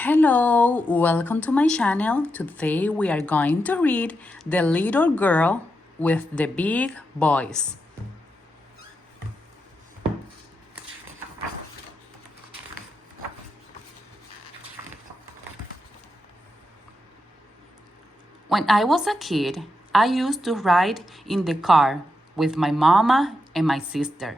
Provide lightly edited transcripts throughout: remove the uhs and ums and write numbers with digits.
Hello, welcome to my channel. Today we are going to read The Little Girl with the Big Boys. When I was a kid, I used to ride in the car with my mama and my sister,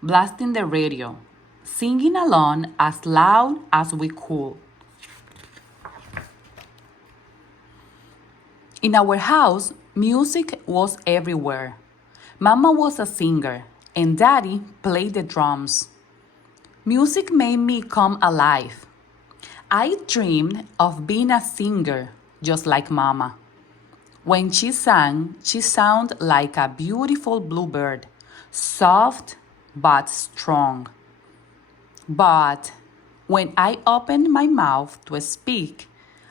blasting the radio, singing along as loud as we could. In our house, music was everywhere. Mama was a singer, and Daddy played the drums. Music made me come alive. I dreamed of being a singer, just like Mama. When she sang, she sounded like a beautiful bluebird, soft but strong. But when I opened my mouth to speak,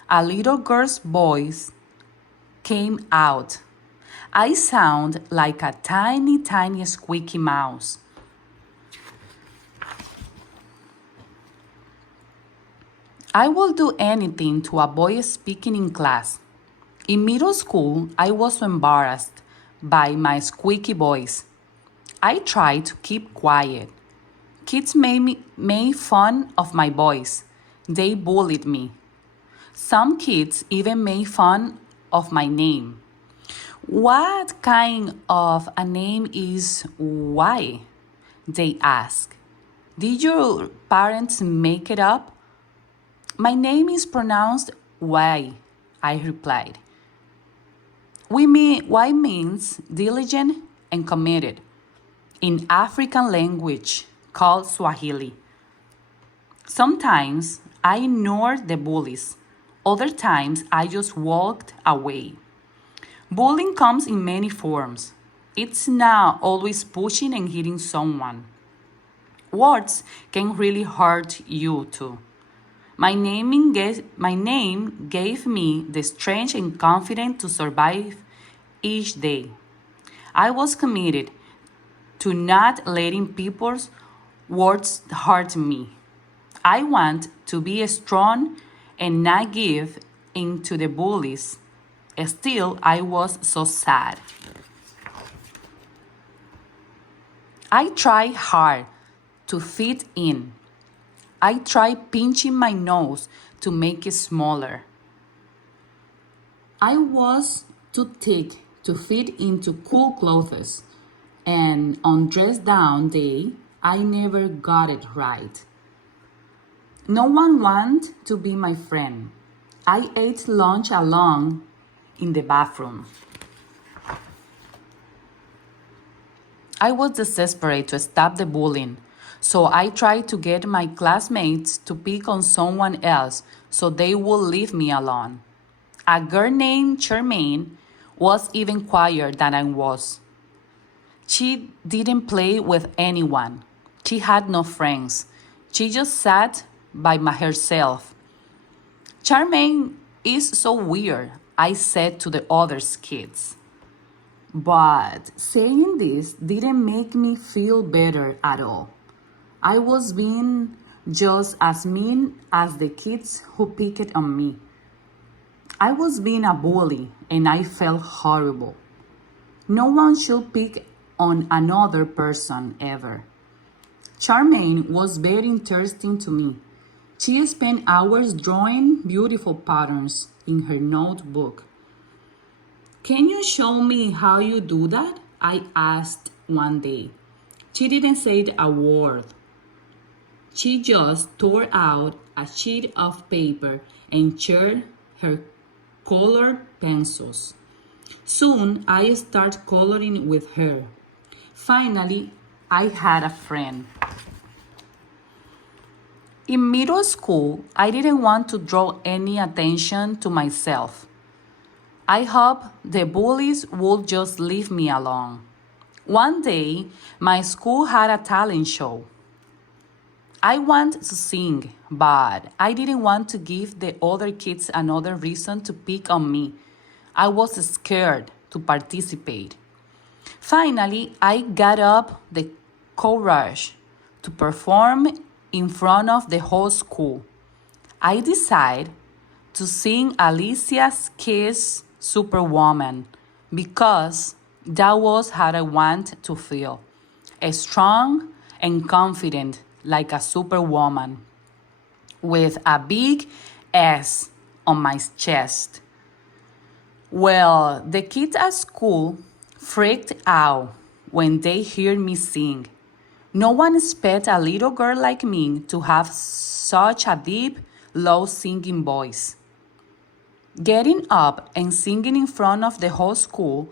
a little girl's voice came out. I sound like a tiny squeaky mouse. I will do anything to avoid speaking in class. In middle school, I was embarrassed by my squeaky voice. I tried to keep quiet. Kids made fun of my voice. They bullied me. Some kids even made fun of my name. What kind of a name is Why? They asked. Did your parents make it up? My name is pronounced Why, I replied. Why means diligent and committed in African language called Swahili. Sometimes I ignored the bullies. Other times I just walked away. Bullying comes in many forms. It's not always pushing and hitting someone. Words can really hurt you too. My name gave me the strength and confidence to survive each day. I was committed to not letting people's words hurt me. I want to be strong and not give in to the bullies. Still, I was so sad. I tried hard to fit in. I tried pinching my nose to make it smaller. I was too thick to fit into cool clothes, and on dress down day, I never got it right. No one wanted to be my friend. I ate lunch alone in the bathroom. I was desperate to stop the bullying, so I tried to get my classmates to pick on someone else so they would leave me alone. A girl named Charmaine was even quieter than I was. She didn't play with anyone. She had no friends. She just sat by herself. Charmaine is so weird, I said to the other kids. But saying this didn't make me feel better at all. I was being just as mean as the kids who picked on me. I was being a bully and I felt horrible. No one should pick on another person ever. Charmaine was very interesting to me. She spent hours drawing beautiful patterns in her notebook. Can you show me how you do that? I asked one day. She didn't say a word. She just tore out a sheet of paper and shared her colored pencils. Soon I started coloring with her. Finally, I had a friend. In middle school, I didn't want to draw any attention to myself. I hoped the bullies would just leave me alone. One day, my school had a talent show. I wanted to sing, but I didn't want to give the other kids another reason to pick on me. I was scared to participate. Finally, I got up the courage to perform in front of the whole school. I decided to sing Alicia's Kiss Superwoman because that was how I want to feel. Strong and confident like a superwoman with a big S on my chest. Well, the kids at school freaked out when they heard me sing. No one expects a little girl like me to have such a deep, low singing voice. Getting up and singing in front of the whole school,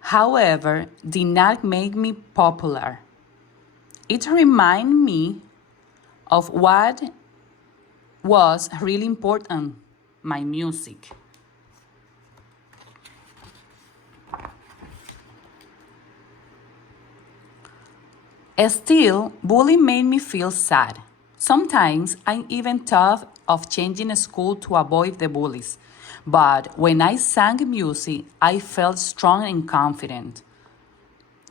however, did not make me popular. It reminded me of what was really important, my music. Still, bullying made me feel sad. Sometimes I even thought of changing school to avoid the bullies. But when I sang music, I felt strong and confident.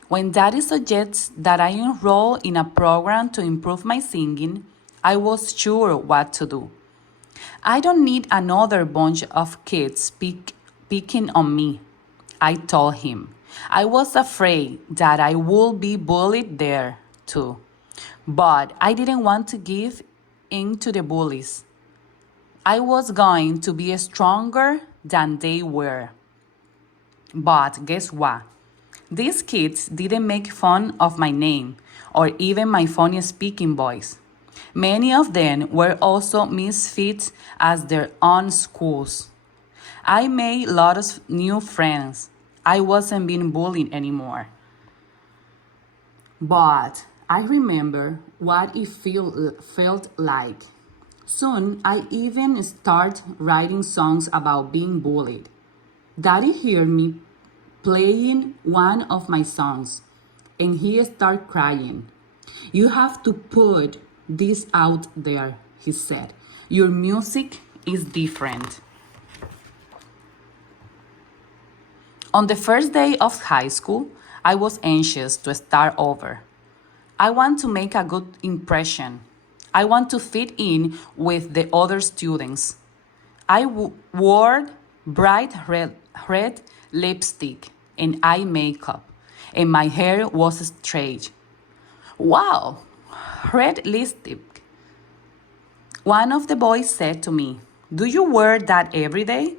When Daddy suggests that I enroll in a program to improve my singing, I was sure what to do. I don't need another bunch of kids picking on me, I told him. I was afraid that I would be bullied there too. But I didn't want to give in to the bullies. I was going to be stronger than they were. But guess what? These kids didn't make fun of my name or even my funny speaking voice. Many of them were also misfits at their own schools. I made lots of new friends. I wasn't being bullied anymore. But I remember what it felt like. Soon, I even started writing songs about being bullied. Daddy heard me playing one of my songs, and he started crying. You have to put this out there, he said. Your music is different. On the first day of high school, I was anxious to start over. I want to make a good impression. I want to fit in with the other students. I wore bright red lipstick and eye makeup, and my hair was straight. Wow, red lipstick. One of the boys said to me, "Do you wear that every day?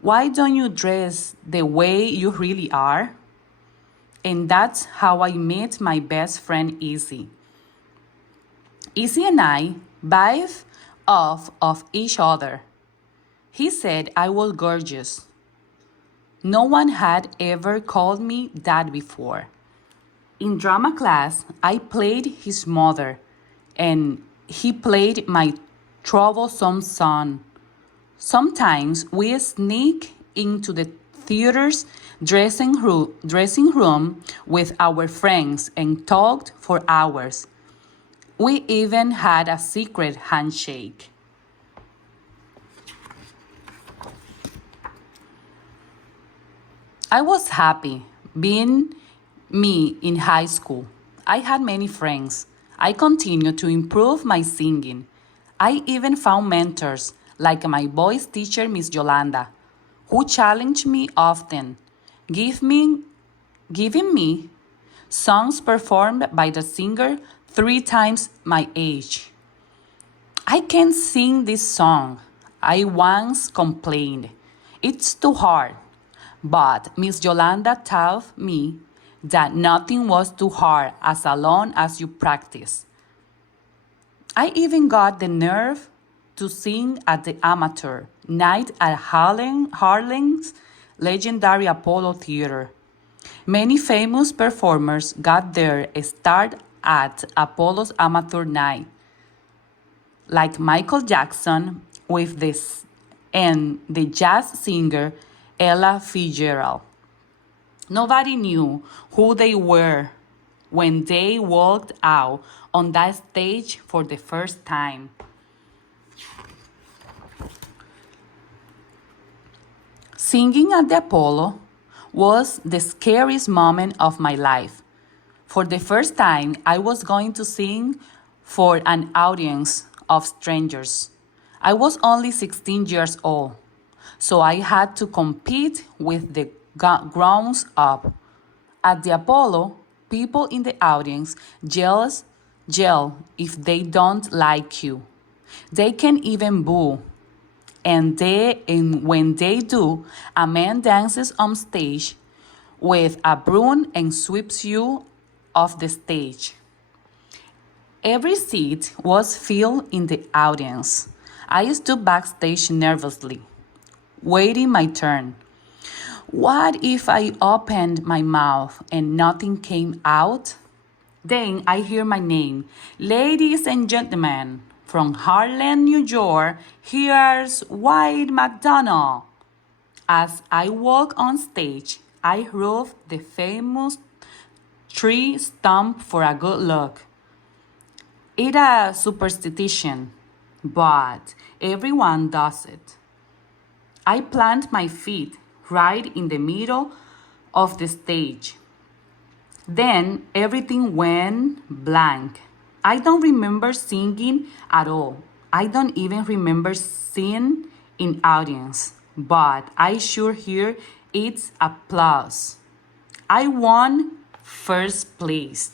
Why don't you dress the way you really are?" And that's how I met my best friend Izzy. Izzy and I vibed off of each other. He said I was gorgeous. No one had ever called me that before. In drama class, I played his mother, and he played my troublesome son. Sometimes we sneak into the theater's dressing room with our friends and talked for hours. We even had a secret handshake. I was happy being me in high school. I had many friends. I continued to improve my singing. I even found mentors like my voice teacher, Miss Yolanda, who challenged me often, giving me songs performed by the singer 3 times my age. I can't sing this song, I once complained. It's too hard. But Miss Yolanda taught me that nothing was too hard as long as you practice. I even got the nerve to sing at the amateur night at Harlem's legendary Apollo Theater. Many famous performers got their start at Apollo's amateur night, like Michael Jackson with this and the jazz singer Ella Fitzgerald. Nobody knew who they were when they walked out on that stage for the first time. Singing at the Apollo was the scariest moment of my life. For the first time, I was going to sing for an audience of strangers. I was only 16 years old, so I had to compete with the grounds up. At the Apollo, people in the audience yell if they don't like you. They can even boo. And when they do, a man dances on stage with a broom and sweeps you off the stage. Every seat was filled in the audience. I stood backstage nervously, waiting my turn. What if I opened my mouth and nothing came out? Then I hear my name. Ladies and gentlemen, from Harlem, New York, here's Wé McDonald. As I walk on stage, I heard the famous tree stump for a good luck. It's a superstition, but everyone does it. I plant my feet right in the middle of the stage. Then everything went blank. I don't remember singing at all. I don't even remember singing in audience, but I sure hear its applause. I won first place.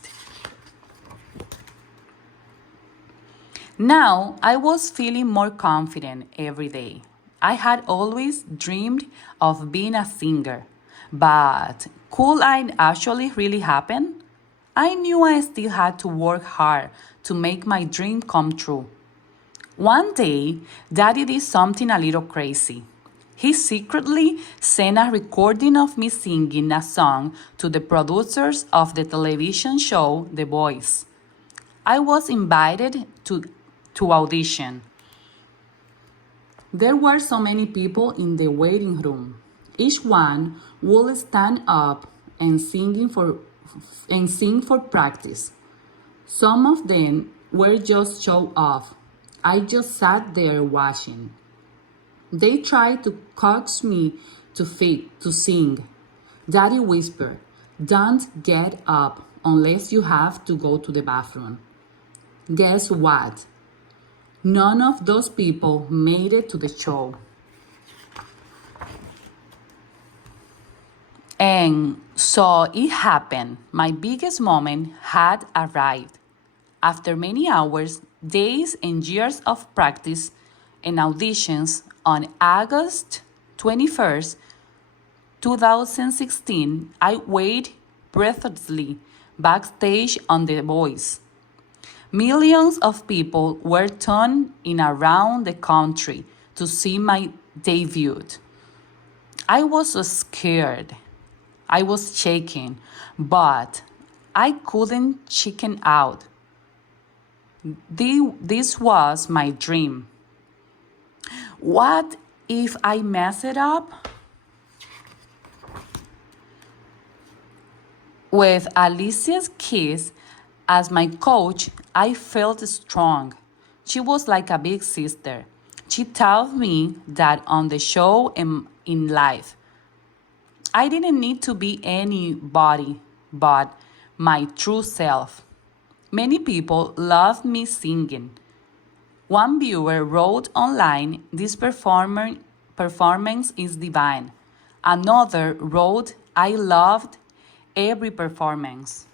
Now I was feeling more confident every day. I had always dreamed of being a singer, but could I actually really happen? I knew I still had to work hard to make my dream come true. One day, Daddy did something a little crazy. He secretly sent a recording of me singing a song to the producers of the television show The Voice. I was invited to audition. There were so many people in the waiting room. Each one would stand up and sing for practice. Some of them were just show off. I just sat there watching. They tried to coax me to sing. Daddy whispered, "Don't get up unless you have to go to the bathroom." Guess what? None of those people made it to the show. And so it happened. My biggest moment had arrived. After many hours, days, and years of practice and auditions, on August 21st, 2016, I waited breathlessly backstage on The Voice. Millions of people were tuned in around the country to see my debut. I was so scared. I was shaking, but I couldn't chicken out. This was my dream. What if I mess it up? With Alicia's Keys as my coach, I felt strong. She was like a big sister. She taught me that on the show and in life, I didn't need to be anybody but my true self. Many people loved me singing. One viewer wrote online, "This performance is divine." Another wrote, "I loved every performance."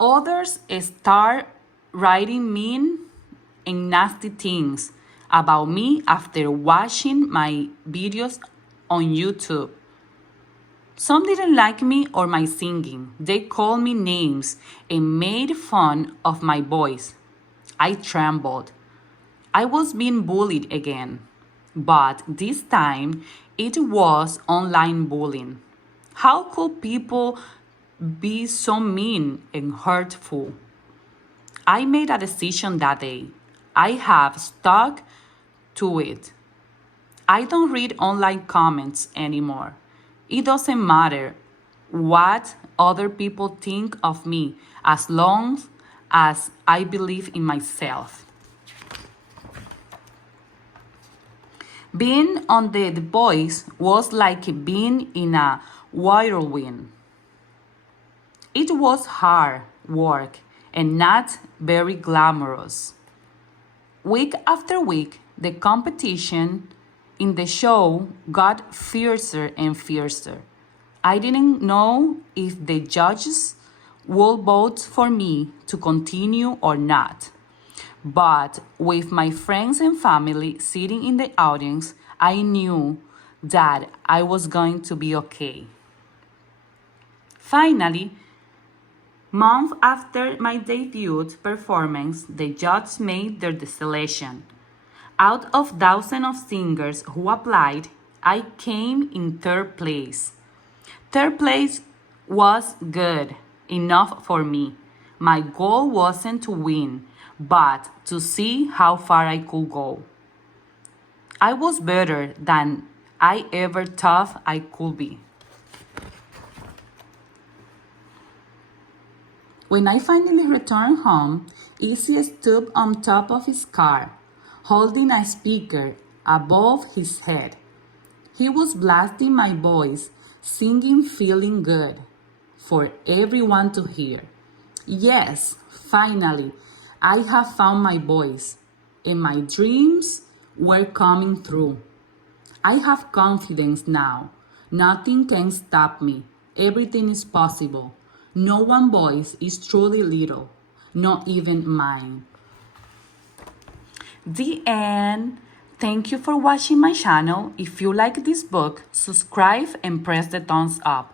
Others start writing mean and nasty things about me after watching my videos on YouTube. Some didn't like me or my singing. They called me names and made fun of my voice. I trembled. I was being bullied again. But this time, it was online bullying. How could people be so mean and hurtful? I made a decision that day. I have stuck to it. I don't read online comments anymore. It doesn't matter what other people think of me as long as I believe in myself. Being on The Voice was like being in a whirlwind. It was hard work and not very glamorous. Week after week, the competition in the show got fiercer and fiercer. I didn't know if the judges would vote for me to continue or not. But with my friends and family sitting in the audience, I knew that I was going to be okay. Finally, month after my debut performance, the judges made their selection. Out of thousands of singers who applied, I came in third place. Third place was good enough for me. My goal wasn't to win, but to see how far I could go. I was better than I ever thought I could be. When I finally returned home, Izzy stood on top of his car, holding a speaker above his head. He was blasting my voice, singing Feeling Good, for everyone to hear. Yes, finally, I have found my voice, and my dreams were coming true. I have confidence now. Nothing can stop me. Everything is possible. No one voice is truly little, not even mine. The end. Thank you for watching my channel. If you like this book, subscribe and press the thumbs up.